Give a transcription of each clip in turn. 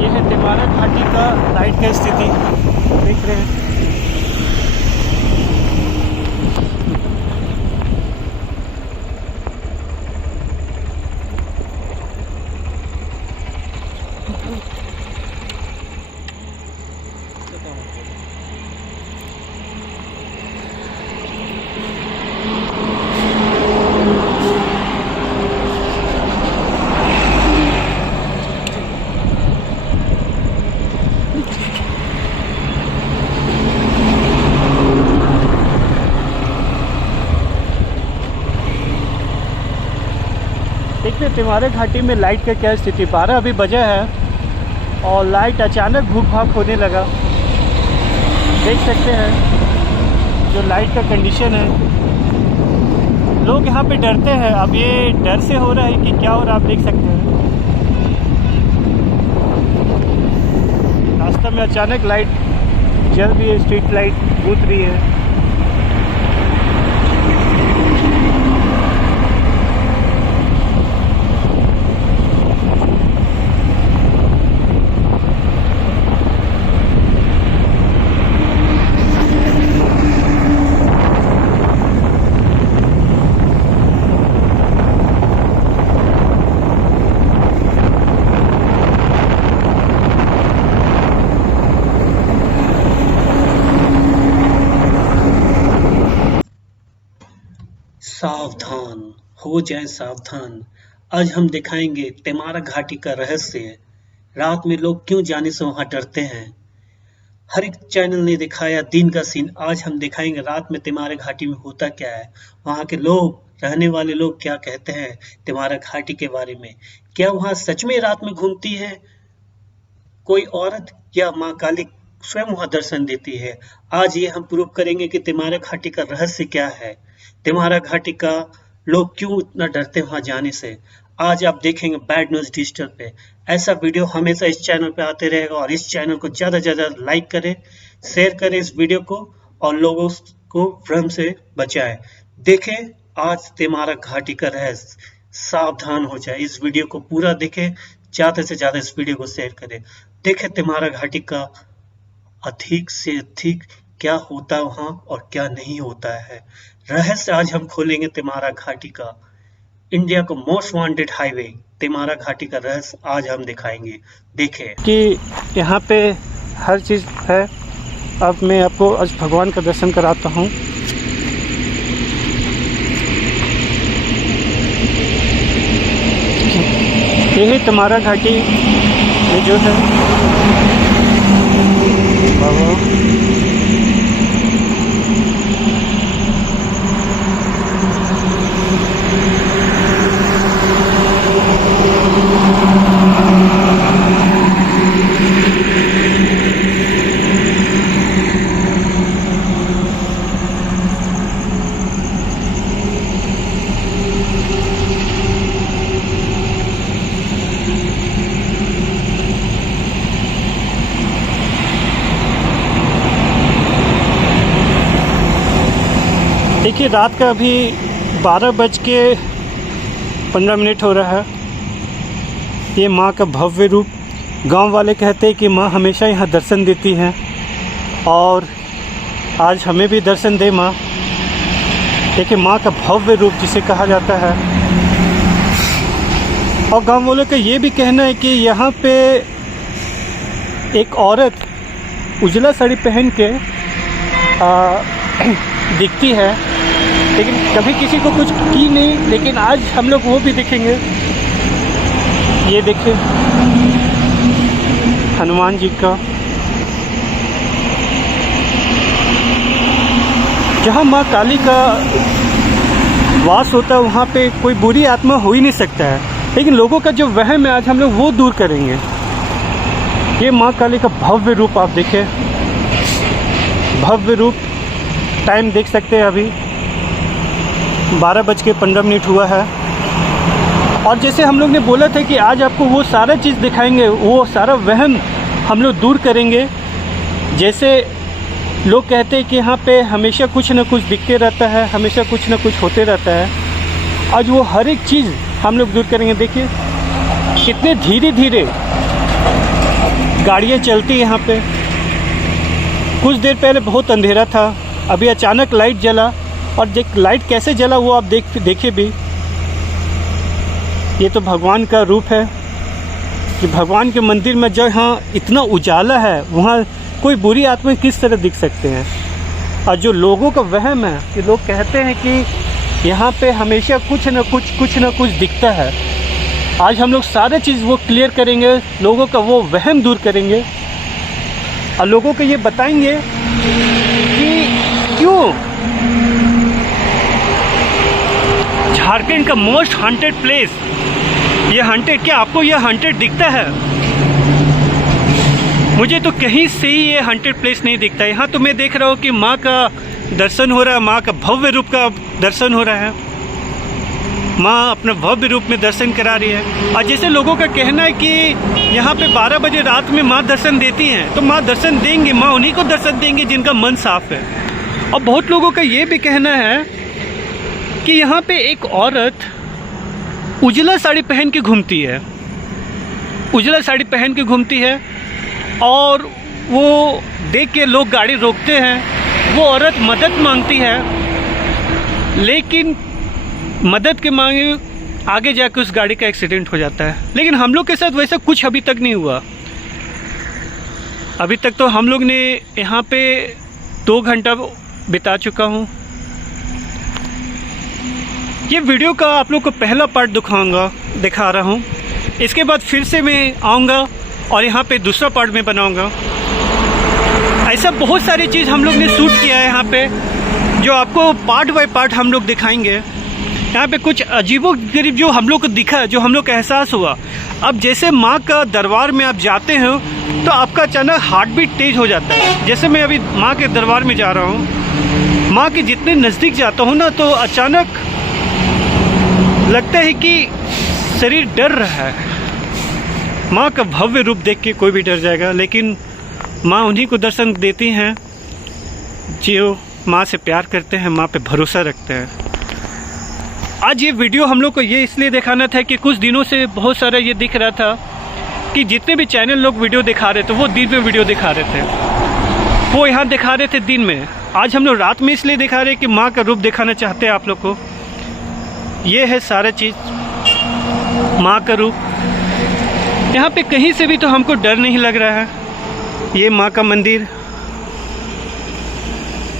ये है तिमारा घाटी का लाइट का स्थिति देख रहे हैं। देखते हैं तिमारा घाटी में लाइट का क्या स्थिति। 12 अभी बजा है और लाइट अचानक भूख भाग होने लगा। देख सकते हैं जो लाइट का कंडीशन है। लोग यहाँ पे डरते हैं। अब ये डर से हो रहा है कि क्या हो रहा है, आप देख सकते हैं। रास्ता में अचानक लाइट जल रही है, स्ट्रीट लाइट बुझ रही है। सावधान हो जाएं सावधान। आज हम दिखाएंगे तिमारा घाटी का रहस्य। रात में लोग क्यों जाने से वहां डरते हैं। हर एक चैनल ने दिखाया दिन का सीन। आज हम दिखाएंगे रात में तिमारा घाटी में होता क्या है, वहां के लोग, रहने वाले लोग क्या कहते हैं तिमारा घाटी के बारे में। क्या वहां सच में रात में घूमती है कोई औरत, या माँ काली स्वयं वहां दर्शन देती है। आज ये हम प्रूव करेंगे कि तिमारा घाटी का रहस्य क्या है, तिमारा घाटी का लोग क्यों इतना डरते हैं वहां जाने से। आज आप देखेंगे बैड न्यूज डिजिटल पे। ऐसा वीडियो हमेशा इस चैनल पे आते रहेगा और इस चैनल को ज्यादा से ज्यादा लाइक करें, शेयर करें इस वीडियो को और लोगों को भ्रम से बचाएं। देखें आज तिमारा घाटी का रहस्य। सावधान हो जाए, इस वीडियो को पूरा देखें, ज्यादा से ज्यादा इस वीडियो को शेयर करें। देखें तिमारा घाटी का अधिक से अधिक क्या होता है वहां और क्या नहीं होता है। रहस्य आज हम खोलेंगे तिमारा घाटी का। इंडिया को मोस्ट वांटेड हाईवे तिमारा घाटी का रहस्य आज हम दिखाएंगे। देखें कि यहाँ पे हर चीज़ है। अब मैं आपको आज भगवान का दर्शन कराता हूँ। यही तिमारा घाटी में जो है बाबा देखिए रात का अभी 12:15 हो रहा है। ये माँ का भव्य रूप। गांव वाले कहते हैं कि माँ हमेशा यहाँ दर्शन देती हैं और आज हमें भी दर्शन दे माँ। देखिए माँ का भव्य रूप जिसे कहा जाता है। और गांव वालों का ये भी कहना है कि यहाँ पे एक औरत उजला साड़ी पहन के दिखती है, लेकिन कभी किसी को कुछ की नहीं। लेकिन आज हम लोग वो भी देखेंगे। ये देखिए हनुमान जी का। जहाँ माँ काली का वास होता है वहाँ पे कोई बुरी आत्मा हो ही नहीं सकता है। लेकिन लोगों का जो वहम है आज हम लोग वो दूर करेंगे। ये माँ काली का भव्य रूप आप देखें, भव्य रूप। टाइम देख सकते हैं अभी 12:15 हुआ है। और जैसे हम लोग ने बोला था कि आज आपको वो सारा चीज़ दिखाएंगे, वो सारा वहम हम लोग दूर करेंगे। जैसे लोग कहते हैं कि यहाँ पे हमेशा कुछ ना कुछ दिखते रहता है, हमेशा कुछ ना कुछ होते रहता है। आज वो हर एक चीज़ हम लोग दूर करेंगे। देखिए कितने धीरे धीरे गाड़ियाँ चलती यहाँ पे। कुछ देर पहले बहुत अंधेरा था, अभी अचानक लाइट जला, और लाइट कैसे जला वो आप देखे भी। ये तो भगवान का रूप है कि भगवान के मंदिर में जहाँ इतना उजाला है वहाँ कोई बुरी आत्मा किस तरह दिख सकते हैं। और जो लोगों का वहम है कि लोग कहते हैं कि यहाँ पे हमेशा कुछ न कुछ दिखता है। आज हम लोग सारे चीज़ वो क्लियर करेंगे, लोगों का वो वहम दूर करेंगे और लोगों को ये बताएंगे कि क्यों झारखंड का मोस्ट हॉन्टेड प्लेस ये हॉन्टेड, क्या आपको ये हॉन्टेड दिखता है? मुझे तो कहीं से ही ये हॉन्टेड प्लेस नहीं दिखता। यहाँ तो मैं देख रहा हूँ कि माँ का दर्शन हो रहा है, माँ का भव्य रूप का दर्शन हो रहा है, माँ अपने भव्य रूप में दर्शन करा रही है। और जैसे लोगों का कहना है कि यहाँ पे 12 बजे रात में माँ दर्शन देती हैं, तो माँ दर्शन देंगी, माँ उन्हीं को दर्शन देंगी जिनका मन साफ है। और बहुत लोगों का ये भी कहना है कि यहाँ पे एक औरत उजला साड़ी पहन के घूमती है, उजला साड़ी पहन के घूमती है, और वो देख के लोग गाड़ी रोकते हैं। वो औरत मदद मांगती है, लेकिन मदद के मांगे आगे जाकर उस गाड़ी का एक्सीडेंट हो जाता है। लेकिन हम लोग के साथ वैसा कुछ अभी तक नहीं हुआ। अभी तक तो हम लोग ने यहाँ पे 2 घंटा बिता चुका हूँ। ये वीडियो का आप लोग को पहला पार्ट दिखा रहा हूँ। इसके बाद फिर से मैं आऊँगा और यहाँ पे दूसरा पार्ट में बनाऊँगा। ऐसा बहुत सारी चीज़ हम लोग ने शूट किया है यहाँ पे, जो आपको पार्ट बाय पार्ट हम लोग दिखाएंगे। यहाँ पे कुछ अजीबोगरीब जो हम लोग को दिखा, जो हम लोग का एहसास हुआ। अब जैसे माँ का दरबार में आप जाते हो तो आपका अचानक हार्ट बीट तेज हो जाता है। जैसे मैं अभी माँ के दरबार में जा रहा हूँ, माँ के जितने नज़दीक जाता हूँ ना, तो अचानक लगता है कि शरीर डर रहा है। माँ का भव्य रूप देख के कोई भी डर जाएगा, लेकिन माँ उन्हीं को दर्शन देती हैं जो माँ से प्यार करते हैं, माँ पे भरोसा रखते हैं। आज ये वीडियो हम लोग को ये इसलिए दिखाना था कि कुछ दिनों से बहुत सारा ये दिख रहा था कि जितने भी चैनल लोग वीडियो दिखा रहे थे वो दिन में वीडियो दिखा रहे थे, वो यहाँ दिखा रहे थे दिन में। आज हम लोग रात में इसलिए दिखा रहे हैं कि माँ का रूप दिखाना चाहते हैं आप लोग को। ये है सारा चीज़, माँ का रूप। यहाँ पे कहीं से भी तो हमको डर नहीं लग रहा है। ये माँ का मंदिर,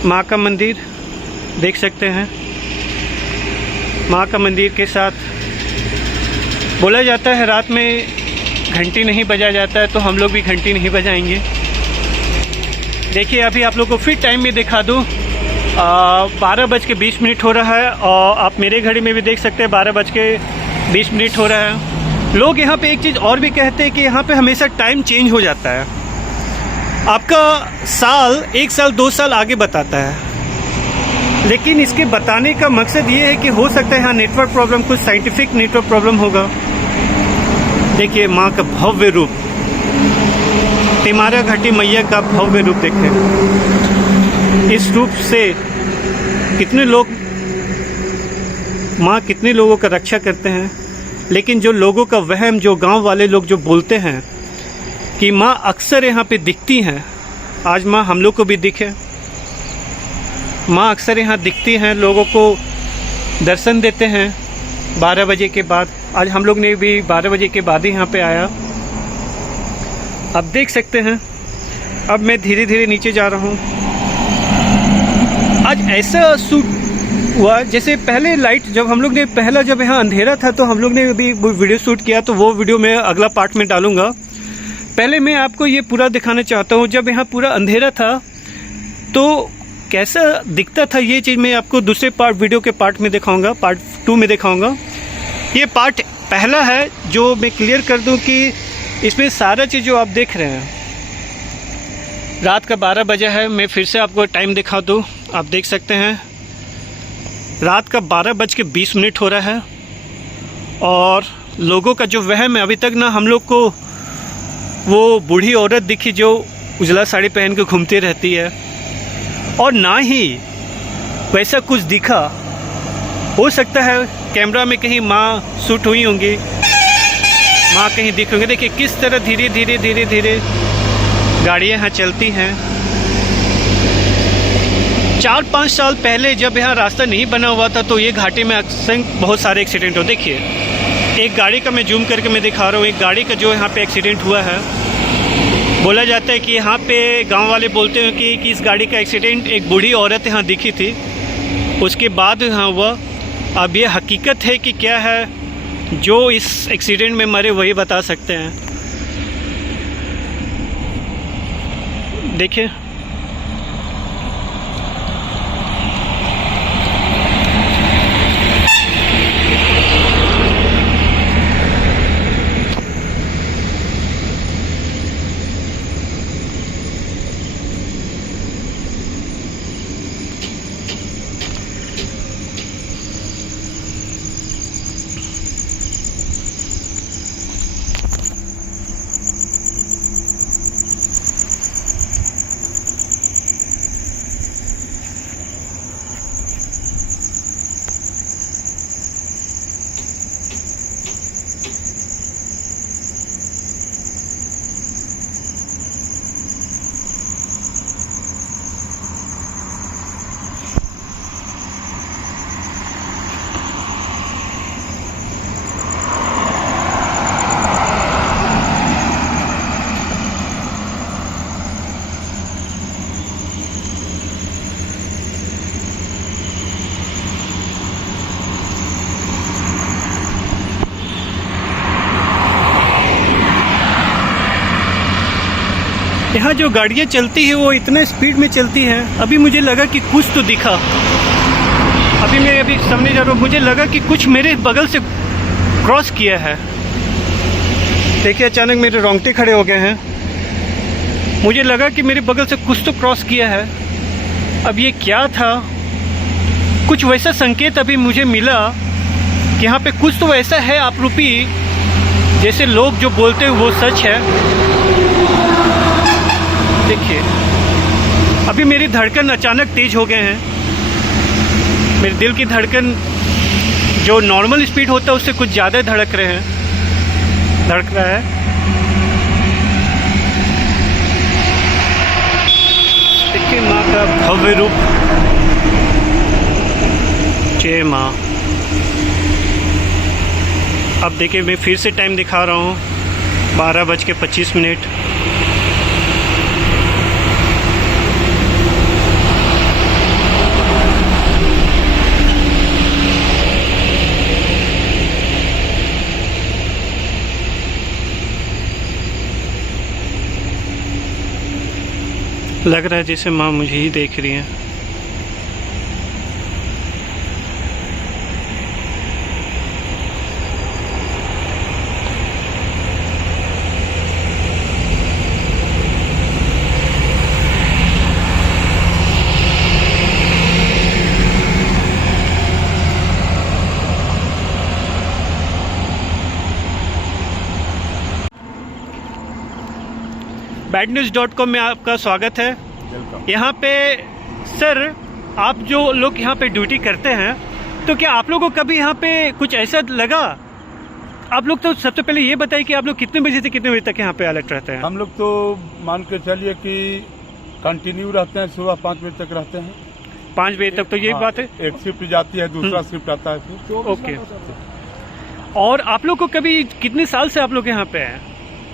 माँ का मंदिर देख सकते हैं। माँ का मंदिर के साथ बोला जाता है रात में घंटी नहीं बजाया जाता है, तो हम लोग भी घंटी नहीं बजाएंगे। देखिए अभी आप लोग को फिर टाइम में दिखा दूँ, 12:20 हो रहा है, और आप मेरे घड़ी में भी देख सकते हैं 12:20 हो रहा है। लोग यहाँ पे एक चीज़ और भी कहते हैं कि यहाँ पे हमेशा टाइम चेंज हो जाता है। आपका साल 1 साल 2 साल आगे बताता है, लेकिन इसके बताने का मकसद ये है कि हो सकता है यहाँ नेटवर्क प्रॉब्लम, कुछ साइंटिफिक नेटवर्क प्रॉब्लम होगा। देखिए माँ का भव्य रूप, तिमारा घाटी मैया का भव्य रूप देखें। इस रूप से कितने लोग, माँ कितने लोगों का रक्षा करते हैं। लेकिन जो लोगों का वहम, जो गांव वाले लोग जो बोलते हैं कि माँ अक्सर यहाँ पे दिखती हैं, आज माँ हम लोग को भी दिखे। माँ अक्सर यहाँ दिखती हैं, लोगों को दर्शन देते हैं 12 बजे के बाद। आज हम लोग ने भी 12 बजे के बाद ही यहाँ पे आया। अब देख सकते हैं, अब मैं धीरे धीरे नीचे जा रहा हूँ। आज ऐसा शूट हुआ जैसे पहले लाइट, जब हम लोग ने पहला, जब यहाँ अंधेरा था तो हम लोग ने भी वीडियो शूट किया, तो वो वीडियो मैं अगला पार्ट में डालूँगा। पहले मैं आपको ये पूरा दिखाना चाहता हूँ, जब यहाँ पूरा अंधेरा था तो कैसा दिखता था। ये चीज़ मैं आपको दूसरे वीडियो के पार्ट में दिखाऊंगा, पार्ट 2 में दिखाऊंगा। ये पार्ट पहला है जो मैं क्लियर कर दूं कि इसमें सारा चीज़ जो आप देख रहे हैं, रात का 12 बजे है। मैं फिर से आपको टाइम दिखा दूं, आप देख सकते हैं रात का 12:20 हो रहा है। और लोगों का जो वहम है, अभी तक ना हम लोग को वो बूढ़ी औरत दिखी जो उजला साड़ी पहन के घूमती रहती है, और ना ही वैसा कुछ दिखा। हो सकता है कैमरा में कहीं माँ शूट हुई होंगी, माँ कहीं दिख होंगे। देखिए किस तरह धीरे धीरे धीरे धीरे गाड़ियाँ यहाँ चलती हैं। 4-5 साल पहले जब यहाँ रास्ता नहीं बना हुआ था तो ये घाटी में अक्सर बहुत सारे एक्सीडेंट हो। देखिए एक गाड़ी का मैं जूम करके मैं दिखा रहा हूँ, एक गाड़ी का जो यहाँ पे एक्सीडेंट हुआ है। बोला जाता है कि यहाँ पे गांव वाले बोलते हैं कि इस गाड़ी का एक्सीडेंट एक बूढ़ी औरत यहाँ दिखी थी, उसके बाद यहाँ हुआ। अब ये हकीकत है कि क्या है, जो इस एक्सीडेंट में मरे वही बता सकते हैं। देखिए यहाँ जो गाड़ियाँ चलती है वो इतने स्पीड में चलती हैं। अभी मुझे लगा कि कुछ तो दिखा, मैं अभी सामने जा रहा हूँ, मुझे लगा कि कुछ मेरे बगल से क्रॉस किया है। देखिए अचानक मेरे रोंगटे खड़े हो गए हैं। मुझे लगा कि मेरे बगल से कुछ तो क्रॉस किया है। अब ये क्या था, कुछ वैसा संकेत अभी मुझे मिला कि यहाँ पे कुछ तो ऐसा है आप रूपी, जैसे लोग जो बोलते हैं वो सच है। देखिए अभी मेरी धड़कन अचानक तेज हो गए हैं। मेरे दिल की धड़कन जो नॉर्मल स्पीड होता है उससे कुछ ज़्यादा धड़क रहा है। देखिए माँ का भव्य रूप, जय माँ। अब देखिए मैं फिर से टाइम दिखा रहा हूँ, 12:25। लग रहा है जैसे माँ मुझे ही देख रही हैं। badnews.com में आपका स्वागत है। यहाँ पे सर आप जो लोग यहाँ पे ड्यूटी करते हैं, तो क्या आप लोगों को कभी यहाँ पे कुछ ऐसा लगा? आप लोग तो सबसे पहले ये बताइए कि आप लोग कितने बजे से कितने बजे तक यहाँ पे अलर्ट रहते हैं? हम लोग तो मान के चलिए कि कंटिन्यू रहते हैं, सुबह 5 बजे तक रहते हैं। 5 बजे तक, तो यही बात है। एक शिफ्ट जाती है, दूसरा शिफ्ट आता है फिर। ओके। और आप लोग को कभी कितने साल से आप लोग यहाँ पे हैं?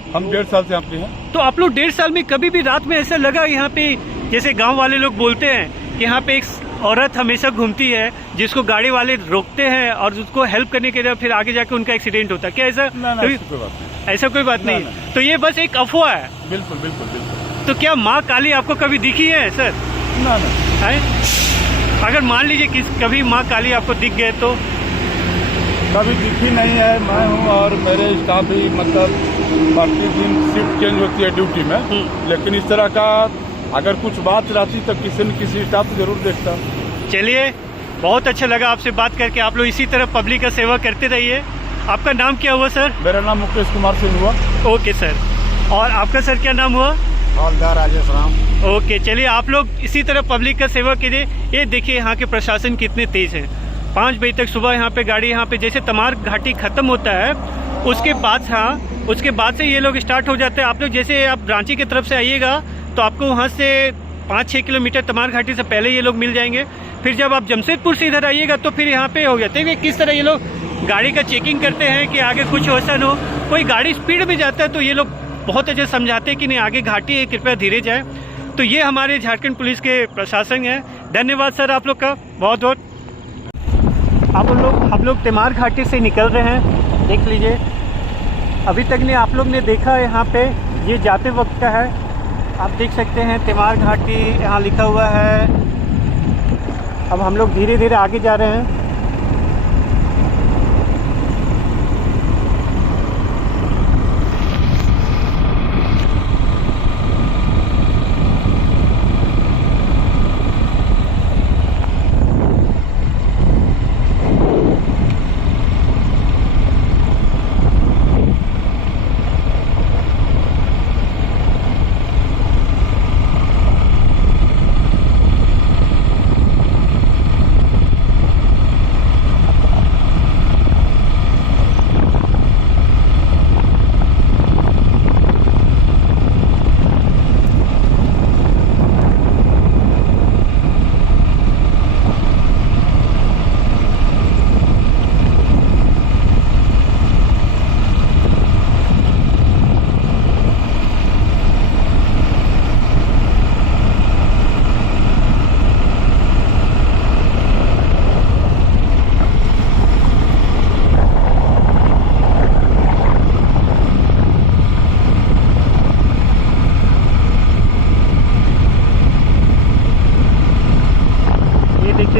हम 1.5 साल से यहाँ पे हैं। तो आप लोग 1.5 साल में कभी भी रात में ऐसा लगा यहाँ पे, जैसे गांव वाले लोग बोलते हैं कि यहाँ पे एक औरत हमेशा घूमती है जिसको गाड़ी वाले रोकते हैं और उसको हेल्प करने के लिए फिर आगे जाके उनका एक्सीडेंट होता है, क्या ऐसा? ऐसा कोई बात नहीं। तो ये बस एक अफवाह है। बिल्कुल बिल्कुल बिल्कुल। तो क्या माँ काली आपको कभी दिखी है सर? ना। अगर मान लीजिए कभी माँ काली आपको दिख गए तो? कभी दिखी नहीं है। मैं हूँ और मेरे स्टाफ भी, मतलब प्रतिदिन शिफ्ट चेंज होती है ड्यूटी में, लेकिन इस तरह का अगर कुछ बात रहती तो किसी न किसी स्टाफ जरूर देखता। चलिए बहुत अच्छा लगा आपसे बात करके। आप लोग इसी तरह पब्लिक का सेवा करते रहिए। आपका नाम क्या हुआ सर? मेरा नाम मुकेश कुमार सिंह हुआ। Okay sir. और आपका सर क्या नाम हुआ? हवलदार राजेश राम। ओके, चलिए आप लोग इसी तरह पब्लिक का सेवा कीजिए। ये देखिए यहाँ के प्रशासन कितने तेज हैं। 5 बजे तक सुबह यहाँ पे गाड़ी, यहाँ पे जैसे तमार घाटी खत्म होता है उसके बाद उसके बाद से ये लोग स्टार्ट हो जाते हैं। आप लोग जैसे आप रांची की तरफ से आइएगा तो आपको वहाँ से 5-6 किलोमीटर तमार घाटी से पहले ये लोग मिल जाएंगे। फिर जब आप जमशेदपुर से इधर आइएगा तो फिर यहाँ पे हो जाते हैं। किस तरह ये लोग गाड़ी का चेकिंग करते हैं कि आगे कुछ वैसा न हो। कोई गाड़ी स्पीड में जाता है तो ये लोग बहुत अच्छे समझाते हैं कि नहीं आगे घाटी है, कृपया धीरे जाए। तो ये हमारे झारखंड पुलिस के प्रशासन है। धन्यवाद सर आप लोग का बहुत बहुत। हम लोग तमार घाटी से निकल रहे हैं, देख लीजिए। अभी तक ने आप लोग ने देखा यहाँ पे ये जाते वक्त का है। आप देख सकते हैं तमार घाटी यहाँ लिखा हुआ है। अब हम लोग धीरे धीरे आगे जा रहे हैं।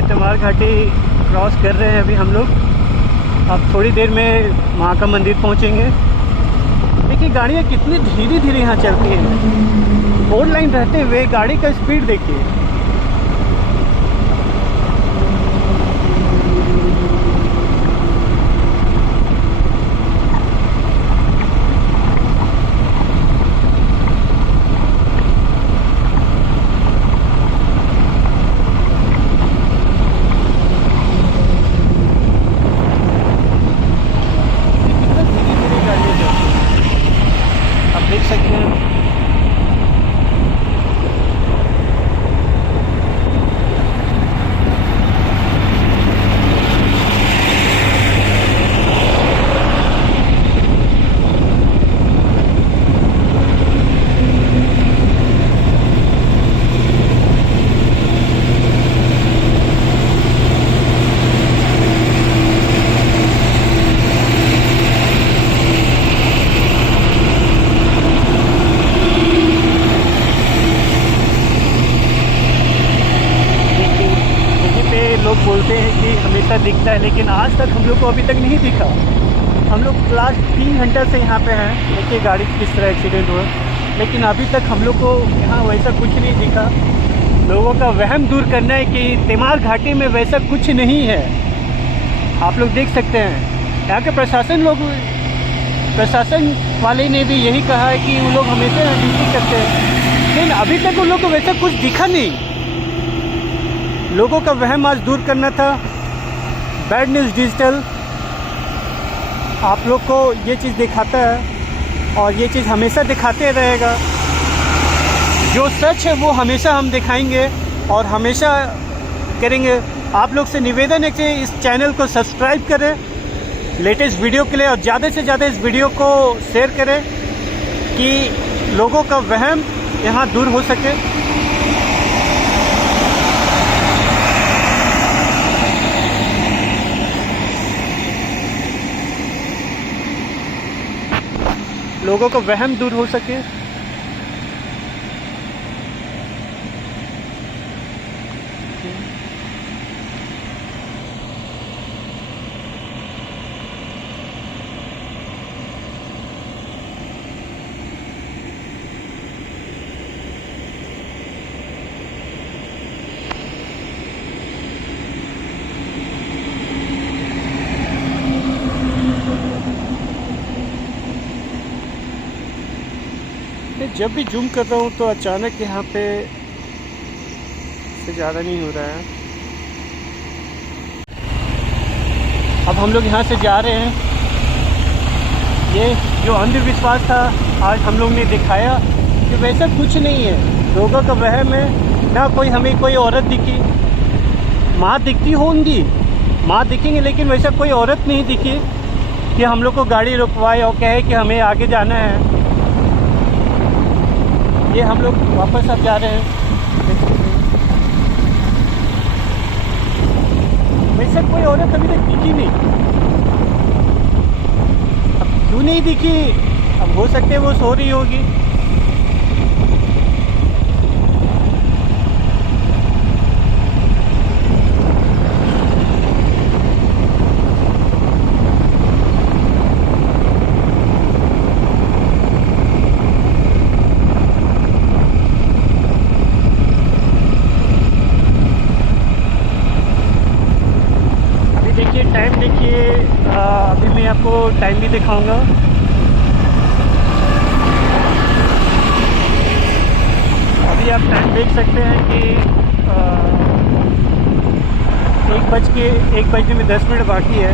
तमार घाटी क्रॉस कर रहे हैं अभी हम लोग। अब थोड़ी देर में माँ का मंदिर पहुँचेंगे। देखिए गाड़ियाँ कितनी धीरे धीरे यहाँ चलती हैं। 4 लाइन रहते हुए गाड़ी का स्पीड देखिए। देख सकते हैं लोग बोलते हैं कि हमेशा दिखता है, लेकिन आज तक हम लोग को अभी तक नहीं दिखा। हम लोग लास्ट 3 घंटा से यहाँ पे हैं। देखिए गाड़ी किस तरह एक्सीडेंट हुआ, लेकिन अभी तक हम लोग को यहाँ वैसा कुछ नहीं दिखा। लोगों का वहम दूर करना है कि तमार घाटी में वैसा कुछ नहीं है। आप लोग देख सकते हैं यहाँ के प्रशासन वाले ने भी यही कहा है कि वो लोग हमेशा ड्यूटी करते हैं, लेकिन अभी तक उन लोग को वैसा कुछ दिखा नहीं। लोगों का वहम आज दूर करना था। बैड न्यूज़ डिजिटल आप लोग को ये चीज़ दिखाता है और ये चीज़ हमेशा दिखाते रहेगा। जो सच है वो हमेशा हम दिखाएंगे और हमेशा करेंगे। आप लोग से निवेदन है कि इस चैनल को सब्सक्राइब करें लेटेस्ट वीडियो के लिए, और ज़्यादा से ज़्यादा इस वीडियो को शेयर करें कि लोगों का वहम यहाँ दूर हो सके। लोगों का वहम दूर हो सके। जब भी जूम कर रहा हूँ तो अचानक यहाँ पे ज़्यादा नहीं हो रहा है। अब हम लोग यहाँ से जा रहे हैं। ये जो अंधविश्वास था आज हम लोग ने दिखाया कि वैसा कुछ नहीं है, लोगों का वहम है। ना कोई हमें कोई औरत दिखी, माँ दिखती होंगी, माँ दिखेंगे, लेकिन वैसा कोई औरत नहीं दिखी कि हम लोग को गाड़ी रुकवाए और कहे कि हमें आगे जाना है। ये हम लोग वापस अब जा रहे हैं। वैसा कोई औरत अभी तक दिखी नहीं। अब क्यों नहीं दिखी, अब हो सकते है वो सो रही होगी। टाइम देखिए, अभी मैं आपको टाइम भी दिखाऊंगा। अभी आप टाइम देख सकते हैं कि 1 बजने में 10 मिनट बाकी है।